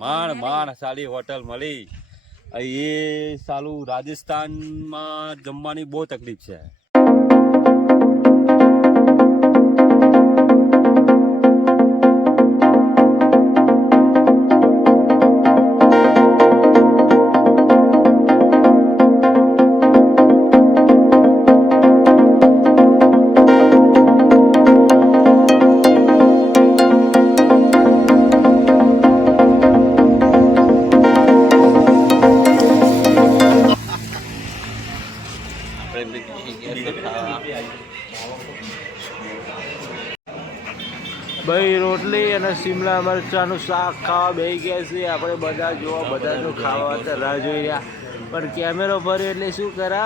માણ સારી હોટલ મળી. એ સાલું રાજસ્થાનમાં જમવાની બહુ તકલીફ છે. ભાઈ રોટલી અને શિમલા મરચાંનું શાક ખાવા બેસી ગયા છીએ આપણે બધા. જોવા બધા તો ખાવા હતા રાહ જોઈ રહ્યા, પણ કેમેરો ભર્યો એટલે શું કરા.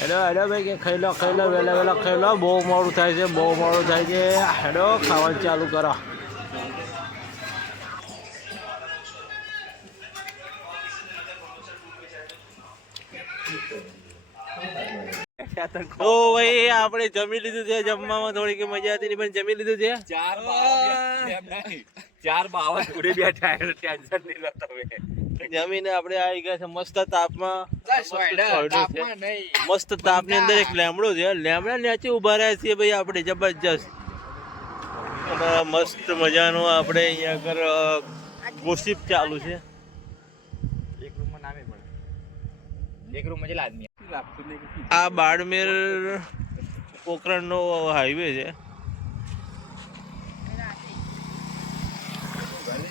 હેડો હેડો ભાઈ કે ખાઈ લો વહેલા વહેલા ખાઈ લો. બહુ મોડું થાય છે, બહુ મોડું થાય છે. હેડો ખાવાનું ચાલુ કરો. તો ભાઈ આપણે જમી લીધું છે. જમવામાં થોડીક મજા હતી પણ જમી લીધું છે. 4 જમીને આપણે આવી ગયા છે મસ્ત તાપમાં. મસ્ત તાપની અંદર એક લેમડો છે, લેમડા નીચે ઉભા રહ્યા છીએ ભાઈ આપણે જબરજસ્ત. મસ્ત મજાનું આપણે અહીંયા આગળ ગોસિપ ચાલુ છે. આ બાડમેર પોખરણ નો હાઈવે છે.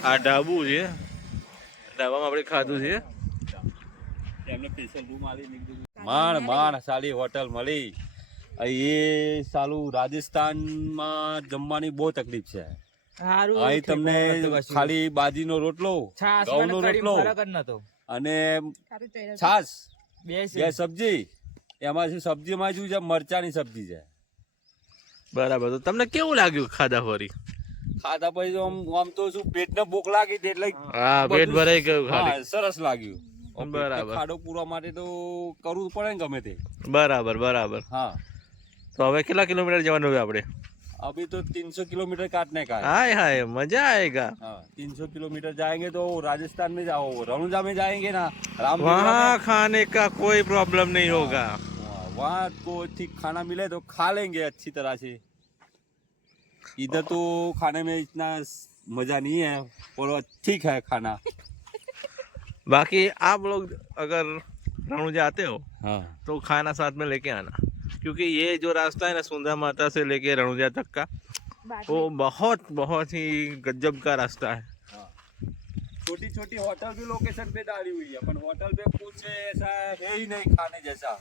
આ ઢાબુ છે, ઢાબામાં આપણે ખાધું છે. માણ સારી હોટલ મળી. એ સાલું રાજસ્થાનમાં જમવાની બહુ તકલીફ છે. અહીં તમને ખાલી બાજીનો રોટલો, ઘઉંનો રોટલો અને છાસ, 2 સબ્જી. એમાં સબ્જીમાં શું છે, મરચાની સબ્જી છે. બરાબર. તો તમને કેવું લાગ્યું ખાધા ફરી? ખાધા પછી તો આમ તો શું પેટને ભૂખ લાગી હતી એટલે હા, પેટ ભરાઈ ગયું. સરસ લાગ્યું. બરાબર. ખાડો પૂરવા માટે તો કરવું પડે ને ગમે તે. બરાબર. हाँ तो હવે કેટલા કિલોમીટર જવાનું है આપણે? अभी तो 300 किलोमीटर काटने का है. हाय हाय मजा आएगा. हाँ 300 किलोमीटर जाएंगे तो राजस्थान में जाओ, रनुजा में जाएंगे ना, वहाँ खाने का कोई प्रॉब्लम नहीं होगा. वहाँ को ठीक खाना मिले तो खा लेंगे अच्छी तरह से. इधर तो खाने में इतना मजा नहीं है और ठीक है खाना. बाकी आप लोग अगर रनुजा आते हो हाँ तो खाना साथ में लेके आना, क्योंकि ये जो रास्ता है ना सुंदर माता से लेके रनुजा तक का, वो बहुत ही गजब का रास्ता है. छोटी छोटी होटल भी लोकेशन पे डाली हुई है, पर होटल पे कुछ ऐसा है ही नहीं खाने जैसा.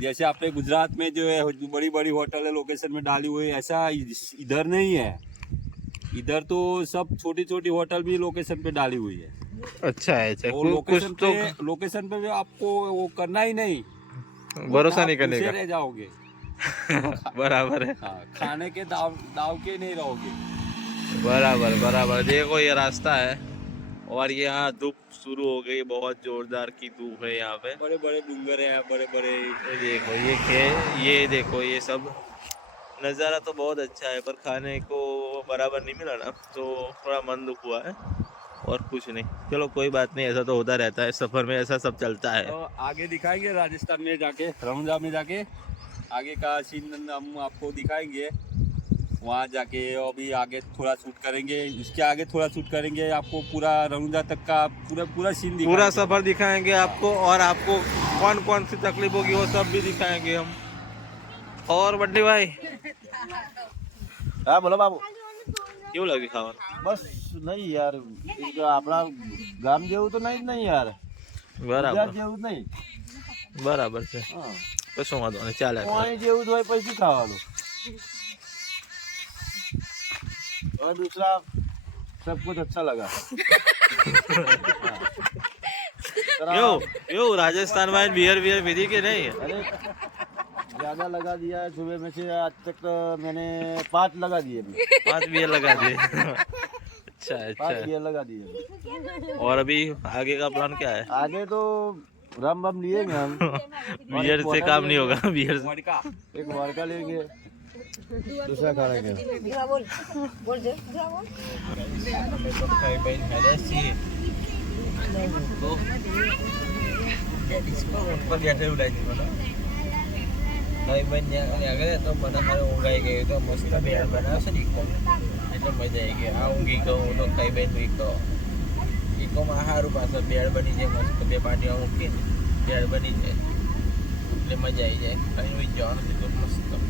जैसे अपने गुजरात में जो है बड़ी बड़ी होटल है लोकेशन में डाली हुई है, ऐसा इधर नहीं है. इधर तो सब छोटी छोटी होटल भी लोकेशन पे डाली हुई है. अच्छा है. लोकेशन पे आपको वो करना ही नहीं, भरोसा नहीं करने का, रह जाओगे. बराबर है. हाँ, खाने के दाव के नहीं रहोगे. बराबर. देखो ये रास्ता है और यहाँ धूप शुरू हो गई, बहुत जोरदार की धूप है यहाँ पे. बड़े बड़े डूंगर है, बड़े बड़े. देखो ये देखो ये सब नज़ारा तो बहुत अच्छा है, पर खाने को बराबर नहीं मिला ना, तो थोड़ा मन दुख हुआ है और कुछ नहीं. चलो कोई बात नहीं, ऐसा तो होता रहता है सफर में, ऐसा सब चलता है. तो आगे दिखाएंगे राजस्थान में जाके, रनुजा में जाके आगे का सीन हम आपको दिखाएंगे. वहाँ जाके अभी आगे थोड़ा शूट करेंगे, उसके आगे थोड़ा शूट करेंगे. आपको पूरा रनुजा तक का पूरा सीन दिखाएंगे, पूरा सफर दिखाएंगे आपको, और आपको कौन कौन सी तकलीफ होगी वो सब भी दिखाएंगे हम. और बड्डी भाई हाँ बोलो बाबू. क्यों लगी खावा? बस नहीं यार, આપણા ગામ જેવું તો નહીં જ નહીં યાર. બરાબર જેવું નહીં. બરાબર છે. હા કશું વાંધો નહીં, ચાલે. પાણી જેવું જ હોય પછી ખાવાનું. और दूसरा सब कुछ अच्छा लगा. यो राजस्थान में बियर पीधी के नहीं? अरे ज्यादा लगा दिया है, सुबह में से आज तक मैंने 5 लगा दिए. 5 बियर लगा दिए. अच्छा 5 बियर लगा दिए. और अभी आगे का प्लान क्या है? आगे तो रम बम लिए हम. बियर से काम नहीं होगा. बियर एक वॉडका लेंगे. दूसरा खाने के ભાઈ બહેન આગળ તો મને મારે ઊંઘાઈ ગયું તો મસ્ત બેડ બનાવશે ને ઇકો એટલે મજા આવી ગઈ આ ઊંઘી કહું તો ખાઈ બેન ઇકો ઇકોમાં સારું પાછળ બેડ બની જાય મસ્ત 2 પાટીઓ મૂકીને બેડ બની જાય એટલે મજા આવી જાય કઈ જવાનું મસ્ત